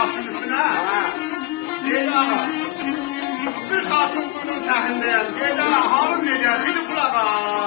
başın üstüne. Leyla. Bir katıl bunun sahindeyim. Leyla halım ne der? Bir kulağa.